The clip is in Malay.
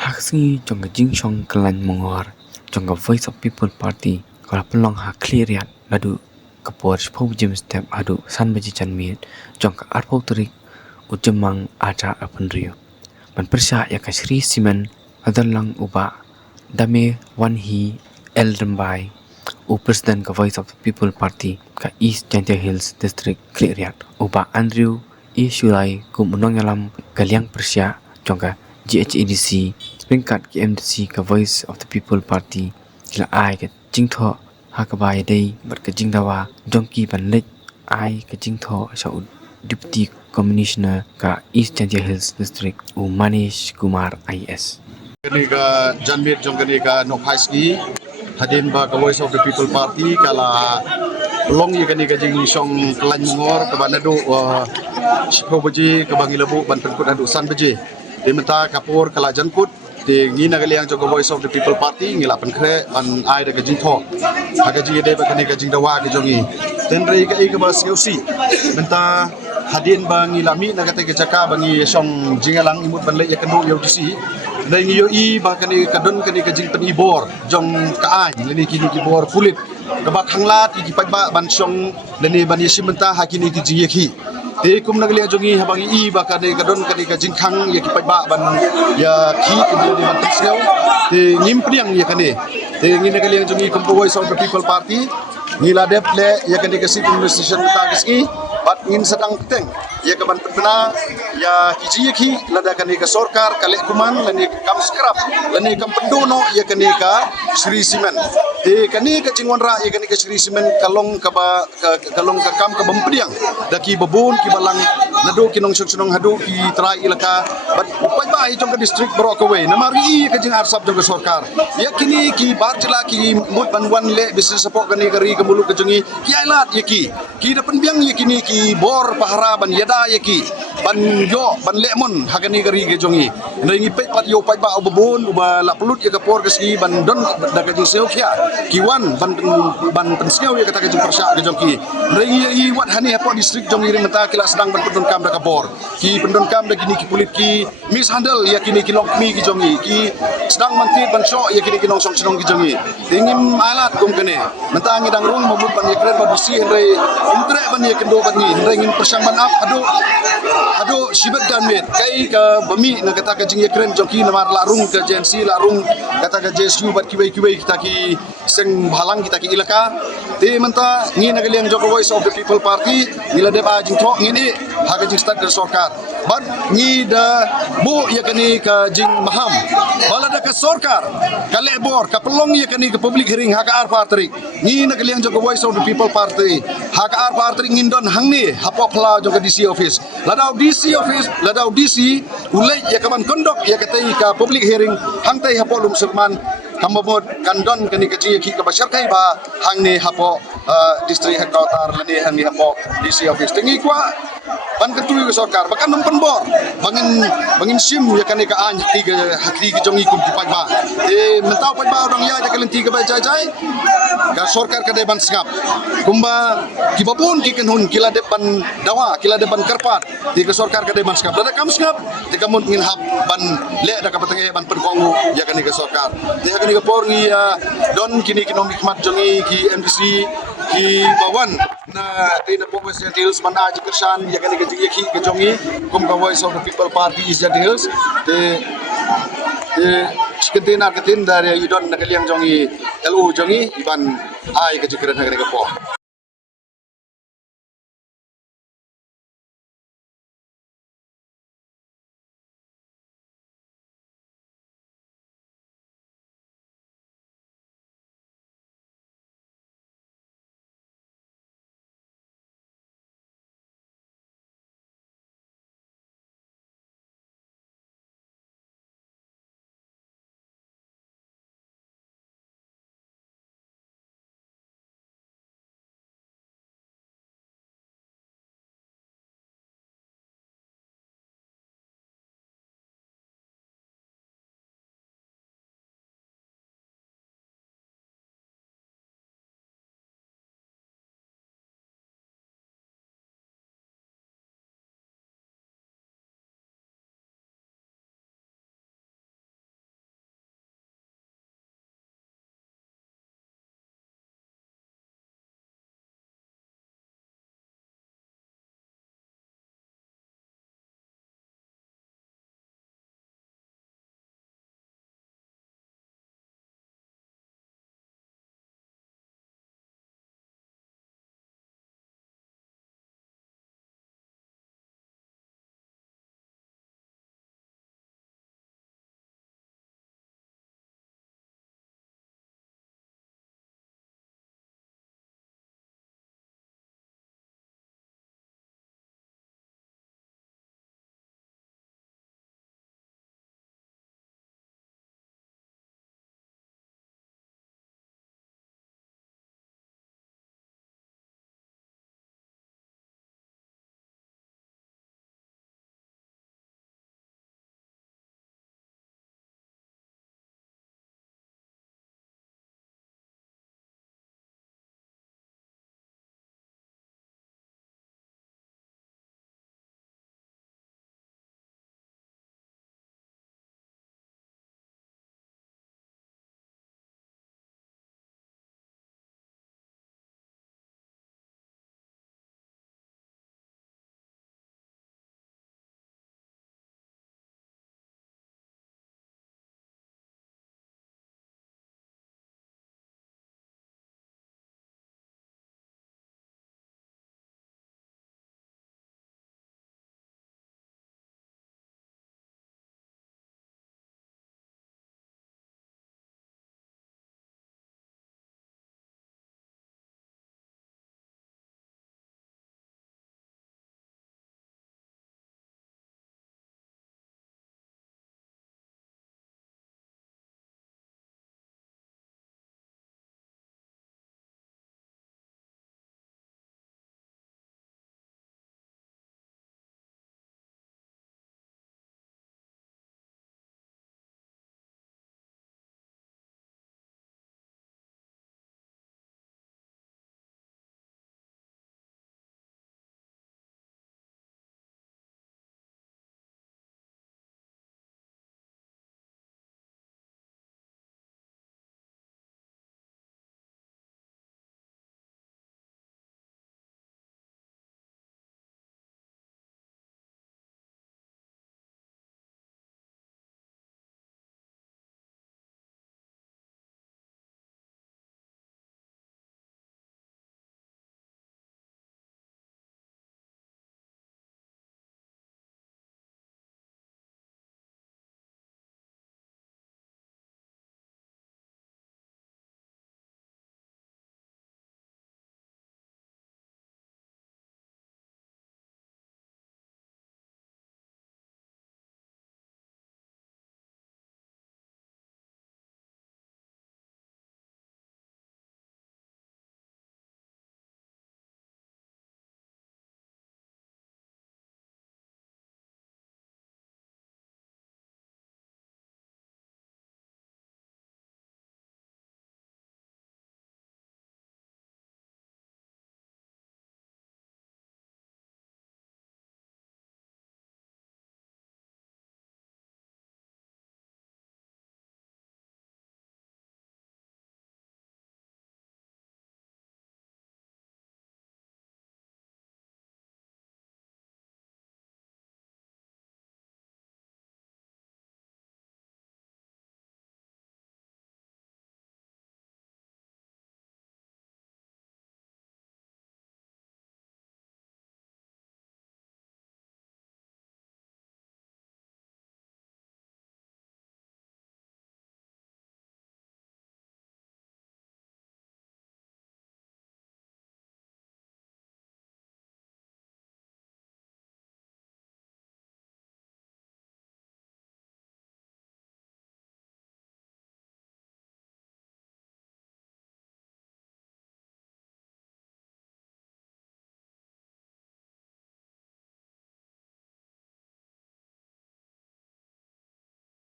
Haksni jongga jingsong kelan mongor jongga Voice of People Party kalau pelong hak clear ya ladu kapor sepuluh jam step adu san baji canmit jongga arpau terik ujemang aja apenrio ban persya ya kasri simen adalang uba dame wanhi eldembai u president ka Voice of the People Party ka East Jantia Hills District clear ya uba Andrew I Shulai kum unong yalam kaliang persya jongga GHADC Springkat KMDC ka Voice of the People Party kila ai ka jingtho hakabai dei bar ka jingdawa jongki ban lek ai ka jingtho sa Deputy Commissioner ka East Jantia Hills District u Manish Kumar IS. Kani ka Janmir jong kani ka Nokhaisgi hadin ba ka Voice of the People Party kala long ye kani ka jing song kelan ngor ka banadu sipo baji ka bangilabu ban penkut adu san baji dimenta kapur kala jankut di ngina kali yang jogo Voice of the People Party ngila penkre an ai da ka jing tho aga ji de ba kani ka jing dawa ka jongi tenrei ka I ka ba siusi menta hadin ba ngilami na kata jaka bangi song jingalang imut ban le ya kendu yo disi dai ngi yo I ba kani kadon kani ka jing pen ibor jong ka ai leni kini ki bor kulit ka ba khanglat I ki pa ba ban song leni ban yesimenta hakini ki jiyeki te kum nagali jongi habangi I ba kani kadon kani ka jing khang ya ki pa ba ban ya ki ki di ban tseu te ngim priang ya kani te ngi nagali jongi kum Voice of the People Party ngila dep le ya kani ka sip administration ta kiski bat ngin sedang teng ya kaban pena ya kiji ki lada kani ka sorkar kale kuman lani kam skrap lani kam pendono ya kani ka Sri Simen te kani ka jingwanra ya kani ka Sri Simen kalong ka ba kalong ka kam ka bampriang daki babun ki balang nado kinong sunong hadu ki trai ilaka bat upai ba jong ka district Brockway namari ka jing arsap jong ka sorkar ya kini ki barjela ki mut banwan le business support kani kari ka mulu ka jongi ki ailat ya ki da penbiang ya kini ki bor pahara ban yada yaki ban yo ban lemon hagani gari ge jongi ngi pe pat yo pai ba obon uba la pelut ya kapor ke ski ban don da ka jing seo kya kiwan ban penseu ya kata ka jing persya ge jongki ngi wat hani hapo district jongi ri mata kila sedang ban pendon kam da kapor ki pendon kam da kini ki kulit ki mishandle ya kini ki lokmi ki jongi ki sedang manti ban syo ya kini ki nong song sinong ki jongi ingin alat kum kene mata ngi dang rung mabut ban ya kren ba bisi re intre ban ya kendo ban ni ingin persamban up adu sibat ganmet kai ka bami na kata ka jing kren joki namar larung ke agensi larung kata ka jesu bat kibai kita ki seng halang kita ki ilaka te menta ngi na galiang joko Voice of the People Party nila de ba jing tro ngini ha ka jing start ke sorkar bat ngi da bu ya kani ka jing maham bala da ka sorkar ka lebor ka pelong ya kani ka public hearing ha ka ar party ngi na galiang joko Voice of the People Party ha ka ar party ngindon hangni hapo pla joko DC office ladau DC ulai ya kaman kondok ya katai ka public hearing hangtai hapo lum serman kamamod kandon kani kaji ki ka basarkai ba hangni hapo district headquarter lani hangni hapo DC office tengi kwa ban ketui ke sorkar bakan numpen bor bangin sim ya kani ka an hakri ki jongi kum pai ba mentau pai ba orang ya jakalin tiga ba jai ka sorkar ka de ban singap kumba ki babun ki kenhun kila de ban dawa kila de ban karpat di ke sorkar ka de ban singap da kam singap di kamun ngin hab ban le da ka patang ban perkongu ya kani ka sorkar di kani ka porngi ya don kini kinom hikmat jongi ki MDC ki bawan na tina Pogos Jantia Hills man aji kersan ya kani ka jiki ke jongi kum ka Voice of the People Party is Jantia Hills de sekentina ketin dari idon nakaliang jongi LU jongi iban ai ke jikran kani ka po